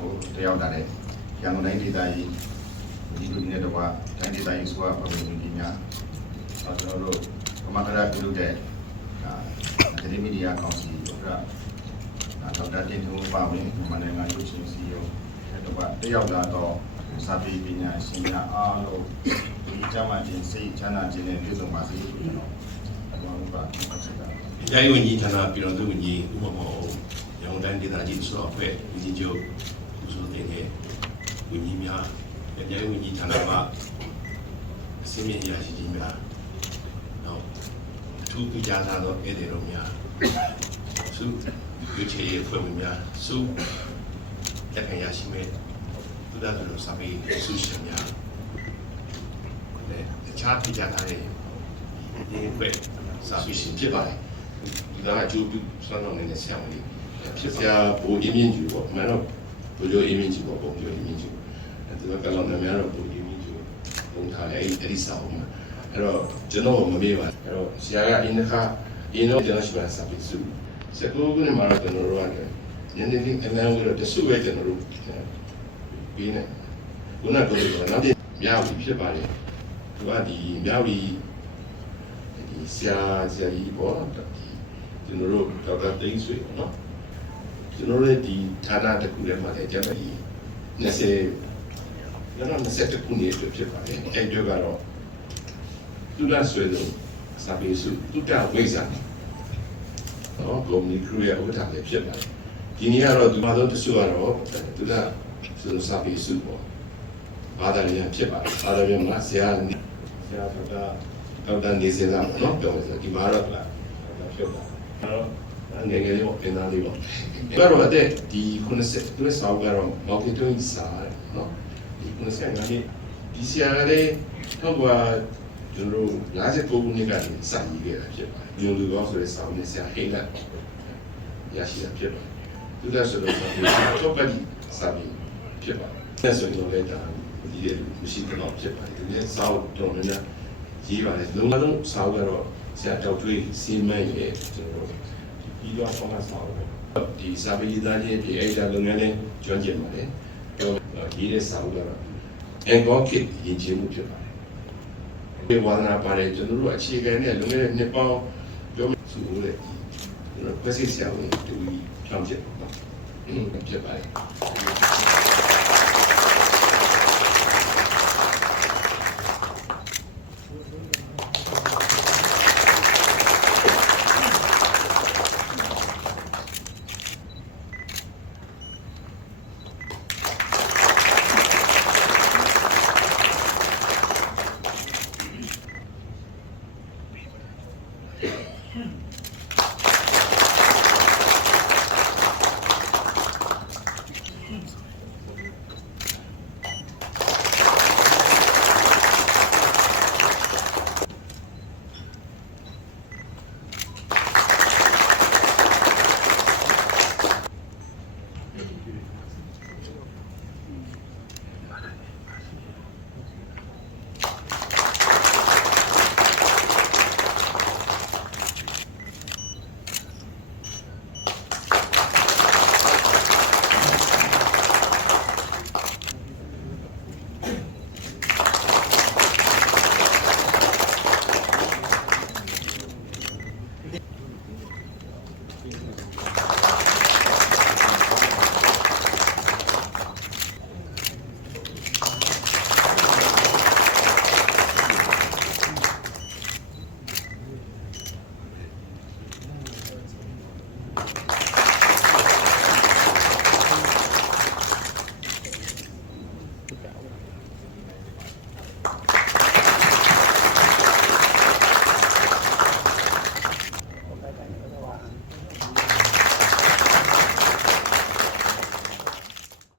ကိုတယောက်တာတဲ့ရန်ကုန်တိုင်းဒေသကြီးဒီလူနဲ့တော့တိုင်းဒေသကြီးဆိုတာပုံမှန်ကြီးများကျွန်တော်တို့ကမကရာပြုလုပ်တဲ့အာဒေမီဒီယာကောင်စီဥက္ကဋ္ဌဒေါက်တာတင်ထုံးပါဝင်မြန်မာနိုင်ငံလူချင်းစီရောတော့တယောက်တာတော့စာပေပညာရှင်များအားလုံးဒီကျမ်းမာခြင်းစိတ်ချမ်းသာခြင်းနဲ့ပြည့်စုံပါစေလို့ကျွန်တော်အမှန်ကပတ်ချက်တာအကြိုင်ဝင်ကြီးဌာနပြည်တော်စုဝင်ကြီးဥပမော ရောင်တိုင်းဒေသကြီးဆိုတော့ဖွဲ့ဝင်ကြီးချုပ်ဦးစိုးတင်ရဲ့ဝင်ကြီးများအကြိုင်ဝင်ကြီးဌာနမှာအစင်းမြင့်ရရှိကြီးများနောက်အထူးပြကြားထားသောဧည့်သည်တော်များစုရွေးချယ်ရေးဖွဲ့ဝင်များစုလက်ခံရရှိမဲ့သူသားတို့စာပေဆုရှင်များနဲ့အခြားပြကြားထားတဲ့ဒီဖွဲ့စာပေရှင်ဖြစ်ပါတယ်ဒီကအကျိုးပြုစွမ်းဆောင်နေတဲ့ဆရာမလေး ဖြစ်စရာဘူအင်းမြင့်ကျူပေါ့မန်တော့ဘူလိုအင်းမြင့်ကျူပေါ့ပုံပြအင်းမြင့်ကျူအဲဒီတော့ကလောင်များများတော့ဘူအင်းမြင့်ကျူပုံထားတယ်အဲဒီအဲ့ဒီစာအုပ်မှာအဲ့တော့ကျွန်တော်မမေ့ပါအဲ့တော့ဆရာကအင်းခါအင်းတော့ကျွန်တော်ရှိမှစာပေစုစကူကနေ့မှာတော့ကျွန်တော်တို့ကညနေလေးအလံဝဲတော့တဆုပဲကျွန်တော်တို့ပြီးနေခုနကပြောလို့နောက်တစ်မြောက်ဖြစ်ပါလေသူကဒီမြောက်ဒီဒီဆရာဆရာကြီးပေါ့ဒီကျွန်တော်တို့ဒေါက်တာသိန်းဆွေပေါ့နော် ကျွန်တော်တို့ဒီဌာနတစ်ခုထဲမှာလည်းကျမ်းမာရေး20ကျွန်တော်20ခုနှစ်အတွက်ဖြစ်ပါတယ်အဲ့ဒီကတော့သူလာဆွေလို့စာပေစုသူတဝိဇ္ဇာနော်ကောမီခရီးရဲ့ဥထာလည်းဖြစ်ပါတယ်ဒီနေ့ကတော့ဒီမှာတော့တချို့ကတော့သူလာဆိုစာပေစုပေါ့ဘာသာပြန်ဖြစ်ပါတယ်ဘာသာပြန်မှာဆရာဆရာကတော့တန်နေစင်လာပေါ့နော်ပြောလို့ဒီမှာတော့ဖြစ်ပါ ငယ်ငယ်လေးပေါ့ပြန်သားလေးပေါ့ကတော့အတဲ့ဒီ90သူရဲ့စာအုပ်ကတော့ multi twin စာနော်ဒီ90ငါးနှစ်ဒီဆရာလေးတော့ကကျွန်တော်59ခုနှစ်ကနေစာရေးခဲ့တာဖြစ်ပါတယ်ညိုလူကောဆိုတဲ့စာအုပ်နဲ့ဆရာဟိတ်လက်ရရှိတာဖြစ်ပါတယ်သူလက်ဆိုတော့စာပြီးတော့ပတ်စာပြီးဖြစ်ပါတယ်ဆက်ဆိုရင်လည်းဒါဒီရဲ့မရှိတော့ဖြစ်ပါတယ်ဒီရဲ့စာအုပ်တော်များများရေးပါတယ်လုံးဝလုံးစာအုပ်ကတော့ဆရာတောက်ထွေးစီမံရဲ့ကျွန်တော်တို့ ပြီးတော့ဆောင်းစာအုပ်ဒီစာပေရေးသားခြင်းဒီအဲ့ဒါလုပ်ငန်းနဲ့ကျွမ်းကျင်ပါတယ်တော့ရေးတဲ့စာအုပ်ကတော့အန်ကောကစ်ယဉ်ကျေးမှုဖြစ်ပါတယ်ဒီဝါဒနာပါတယ်ကျွန်တော်တို့အခြေခံနဲ့လုံခဲ့တဲ့နှစ်ပေါင်းပြောစုလို့ကျွန်တော် basic ဆရာဝန်တူဖြောင်းချက်ပေါ့ဖြစ်ပါတယ်